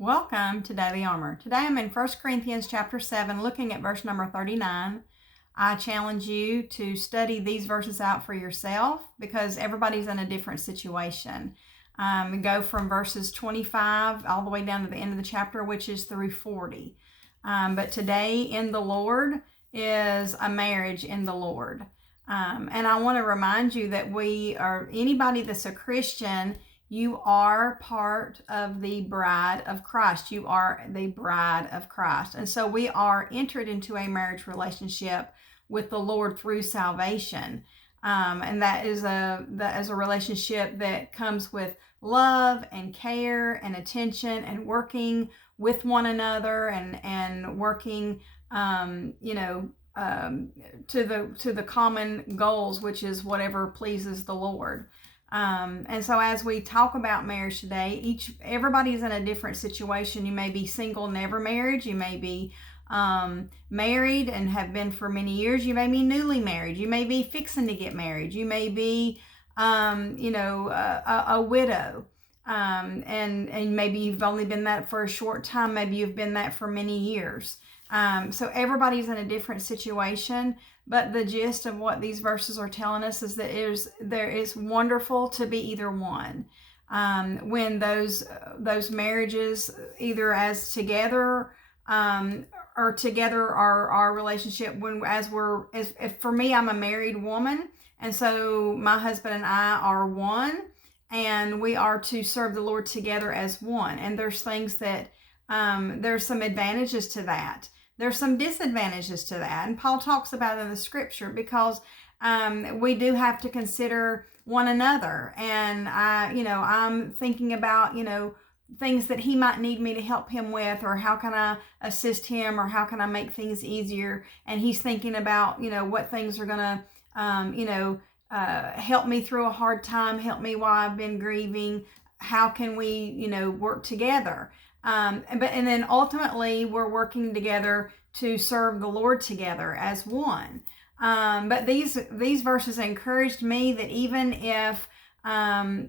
Welcome to Daily Armour. Today I'm in 1 Corinthians chapter 7, looking at verse number 39. I challenge you to study these verses out for yourself because everybody's in a different situation. Go from verses 25 all the way down to the end of the chapter, which is through 40. But today in the Lord is a marriage in the Lord. And I want to remind you that anybody that's a Christian, you are part of the bride of Christ. You are the bride of Christ. And so we are entered into a marriage relationship with the Lord through salvation. And that is a relationship that comes with love and care and attention and working with one another and working, to the common goals, which is whatever pleases the Lord. And so as we talk about marriage today, everybody's in a different situation. You may be single, never married. You may be married and have been for many years. You may be newly married. You may be fixing to get married. You may be, a widow. And maybe you've only been that for a short time. Maybe you've been that for many years. So everybody's in a different situation. But the gist of what these verses are telling us is that there is wonderful to be either one. When those marriages, either as together or together our relationship, if for me, I'm a married woman, and so my husband and I are one, and we are to serve the Lord together as one. And there's things that there's some advantages to that. There's some disadvantages to that. And Paul talks about it in the scripture because we do have to consider one another. And I'm thinking about, things that he might need me to help him with, or how can I assist him, or how can I make things easier. And he's thinking about, what things are going to, help me through a hard time, help me while I've been grieving. How can we, work together? And then ultimately we're working together to serve the Lord together as one. But these verses encouraged me that even if, that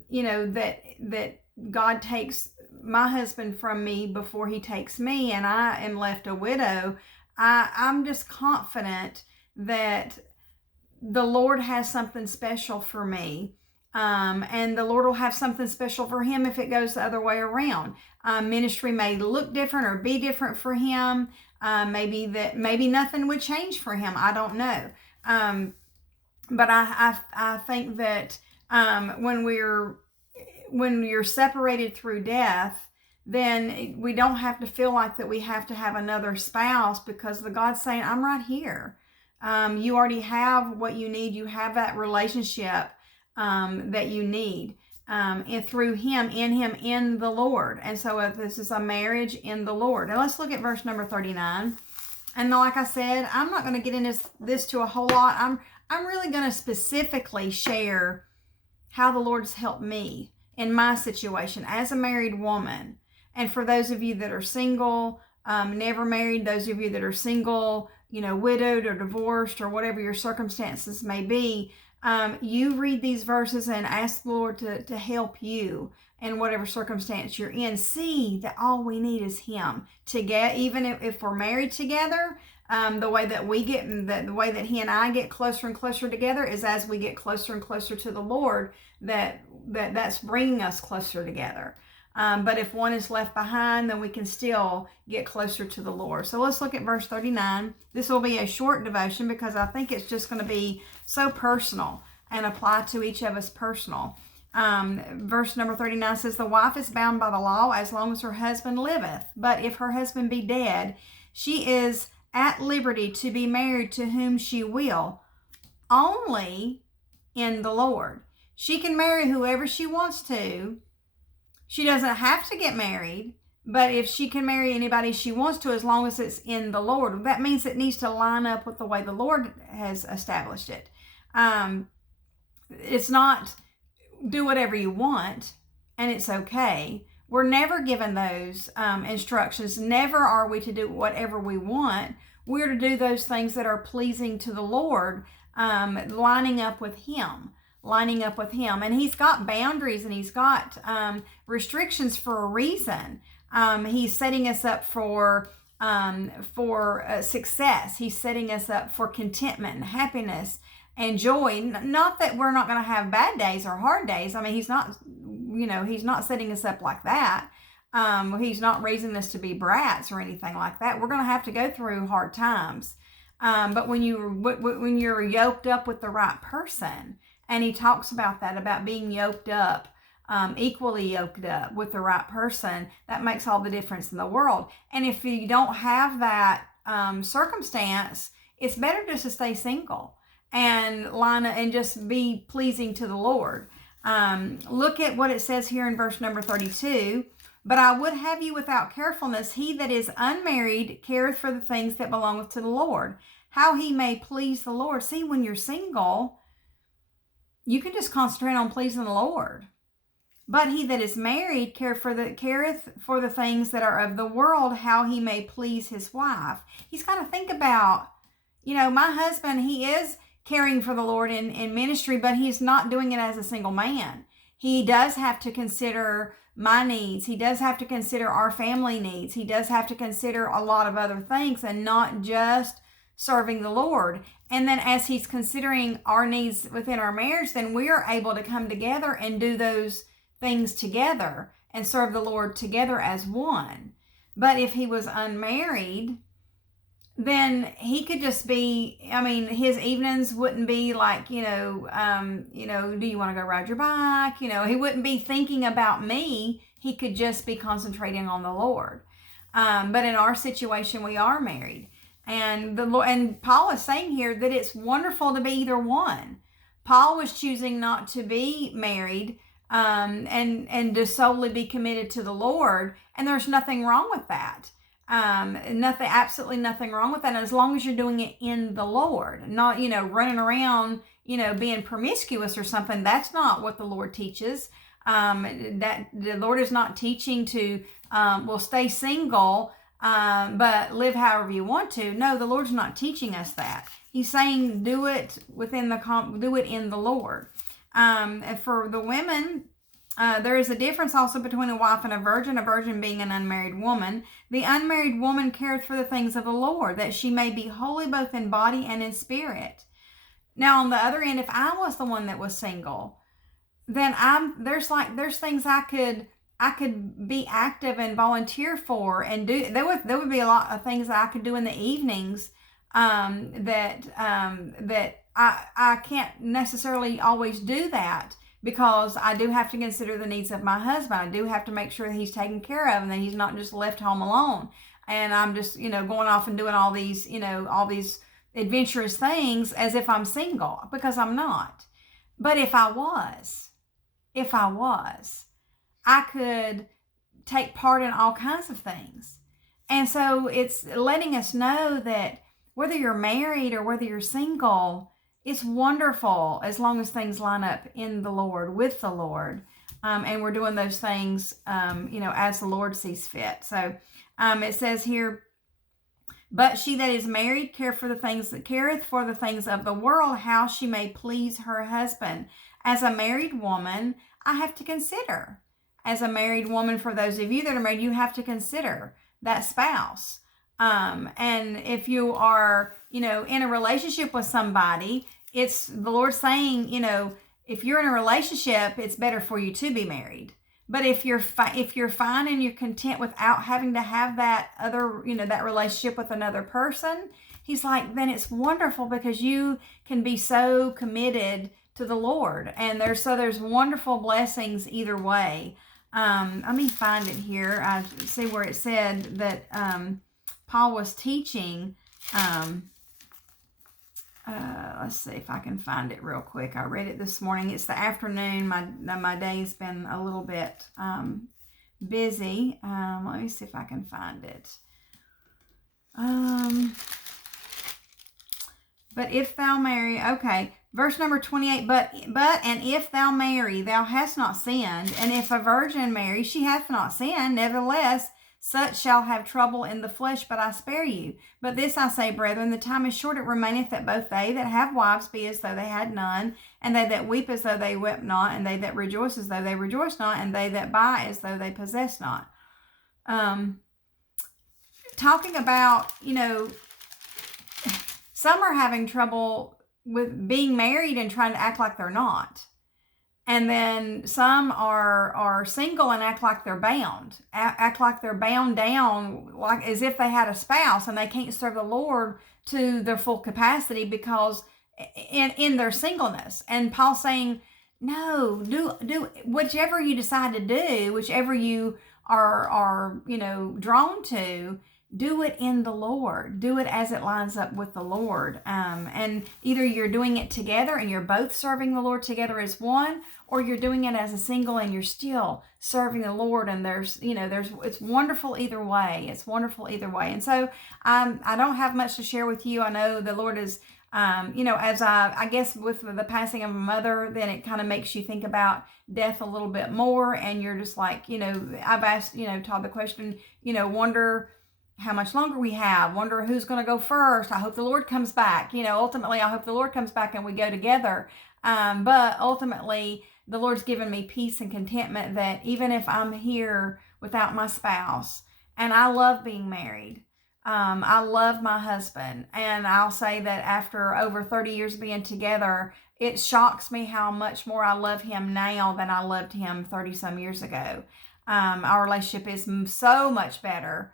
God takes my husband from me before he takes me and I am left a widow, I'm just confident that the Lord has something special for me. And the Lord will have something special for him if it goes the other way around. Ministry may look different or be different for him. Maybe nothing would change for him. I don't know. But I think that when you're separated through death, then we don't have to feel like that we have to have another spouse, because the God's saying, I'm right here. You already have what you need. You have that relationship that you need and through him, in the Lord. And so this is a marriage in the Lord. Now let's look at verse number 39. And like I said, I'm not going to get into this to a whole lot. I'm really going to specifically share how the Lord has helped me in my situation as a married woman. And for those of you that are single, never married, those of you that are single, widowed or divorced, or whatever your circumstances may be, you read these verses and ask the Lord to help you in whatever circumstance you're in. See that all we need is him to get, even if we're married together, the way that he and I get closer and closer together is as we get closer and closer to the Lord, that's bringing us closer together. But if one is left behind, then we can still get closer to the Lord. So let's look at verse 39. This will be a short devotion because I think it's just going to be so personal and apply to each of us personal. Verse number 39 says, the wife is bound by the law as long as her husband liveth. But if her husband be dead, she is at liberty to be married to whom she will, only in the Lord. She can marry whoever she wants to. She doesn't have to get married, but if she can marry anybody she wants to, as long as it's in the Lord, that means it needs to line up with the way the Lord has established it. It's not do whatever you want and it's okay. We're never given those instructions. Never are we to do whatever we want. We're to do those things that are pleasing to the Lord, lining up with him. And he's got boundaries and he's got restrictions for a reason. He's setting us up for success. He's setting us up for contentment and happiness and joy. Not that we're not going to have bad days or hard days. I mean, he's not setting us up like that. He's not raising us to be brats or anything like that. We're going to have to go through hard times. But when you're yoked up with the right person, and he talks about that, about being yoked up, equally yoked up with the right person, that makes all the difference in the world. And if you don't have that circumstance, it's better just to stay single and just be pleasing to the Lord. Look at what it says here in verse number 32. But I would have you without carefulness. He that is unmarried careth for the things that belongeth to the Lord, how he may please the Lord. See, when you're single, you can just concentrate on pleasing the Lord. But he that is married careth for the things that are of the world, how he may please his wife. He's got to think about, my husband, he is caring for the Lord in ministry, but he's not doing it as a single man. He does have to consider my needs. He does have to consider our family needs. He does have to consider a lot of other things and not just serving the Lord. And then as he's considering our needs within our marriage, then we are able to come together and do those things together and serve the Lord together as one. But if he was unmarried, then he could just be, his evenings wouldn't be like, do you want to go ride your bike? He wouldn't be thinking about me. He could just be concentrating on the Lord. But in our situation, we are married. And and Paul is saying here that it's wonderful to be either one. Paul was choosing not to be married and to solely be committed to the Lord. And there's nothing wrong with that. Absolutely nothing wrong with that, as long as you're doing it in the Lord, not running around being promiscuous or something. That's not what the Lord teaches. That the Lord is not teaching to stay single but live however you want to. No, the Lord's not teaching us that. He's saying do it in the Lord. For the women, there is a difference also between a wife and a virgin being an unmarried woman. The unmarried woman careth for the things of the Lord, that she may be holy both in body and in spirit. Now, on the other end, if I was the one that was single, then there's things I could be active and volunteer for and do. There would be a lot of things that I could do in the evenings that I can't necessarily always do that, because I do have to consider the needs of my husband. I do have to make sure that he's taken care of and that he's not just left home alone. And I'm just, going off and doing all these adventurous things as if I'm single, because I'm not. But if I was, I could take part in all kinds of things. And so it's letting us know that whether you're married or whether you're single, it's wonderful as long as things line up in the Lord, with the Lord. And we're doing those things, as the Lord sees fit. So it says here, but she that is married careth for the things of the world, how she may please her husband. As a married woman, I have to consider. As a married woman, for those of you that are married, you have to consider that spouse. And if you are, in a relationship with somebody, it's the Lord saying, if you're in a relationship, it's better for you to be married. But if you're fine and you're content without having to have that other, that relationship with another person, he's like, then it's wonderful, because you can be so committed to the Lord. And there's wonderful blessings either way. Let me find it here. I see where it said that Paul was teaching. Let's see if I can find it real quick. I read it this morning. It's the afternoon. My day's been a little bit busy. Let me see if I can find it. But if thou marry, okay, verse number 28, but and if thou marry, thou hast not sinned, and if a virgin marry, she hath not sinned. Nevertheless, such shall have trouble in the flesh, but I spare you. But this I say, brethren, the time is short, it remaineth, that both they that have wives be as though they had none, and they that weep as though they wept not, and they that rejoice as though they rejoice not, and they that buy as though they possess not. talking about, some are having trouble with being married and trying to act like they're not. And then some are single and act like they're bound, act like they're bound down, like as if they had a spouse, and they can't serve the Lord to their full capacity because in their singleness. And Paul's saying, no, do whichever you decide to do, whichever you are drawn to. Do it in the Lord. Do it as it lines up with the Lord. And either you're doing it together and you're both serving the Lord together as one, or you're doing it as a single and you're still serving the Lord. And it's wonderful either way. It's wonderful either way. And so I don't have much to share with you. I know the Lord is, as I guess with the passing of a mother, then it kind of makes you think about death a little bit more. And you're just like, I've asked, Todd the question, wonder how much longer we have, wonder who's going to go first. I hope the Lord comes back. Ultimately, I hope the Lord comes back and we go together. But ultimately, the Lord's given me peace and contentment that even if I'm here without my spouse, and I love being married, I love my husband, and I'll say that after over 30 years being together, it shocks me how much more I love him now than I loved him 30 some years ago. Our relationship is so much better.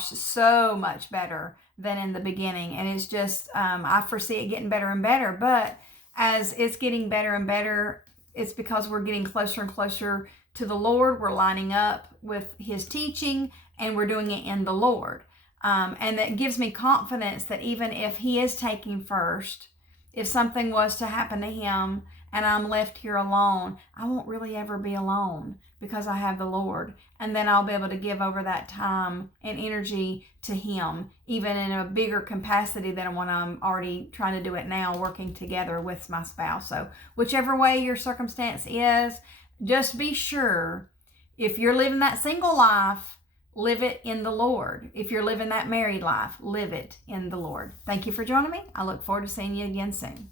So much better than in the beginning. And it's just, I foresee it getting better and better. But as it's getting better and better, it's because we're getting closer and closer to the Lord. We're lining up with his teaching and we're doing it in the Lord. And that gives me confidence that even if he is taking first, if something was to happen to him and I'm left here alone, I won't really ever be alone because I have the Lord. And then I'll be able to give over that time and energy to him, even in a bigger capacity than when I'm already trying to do it now, working together with my spouse. So whichever way your circumstance is, just be sure if you're living that single life, live it in the Lord. If you're living that married life, live it in the Lord. Thank you for joining me. I look forward to seeing you again soon.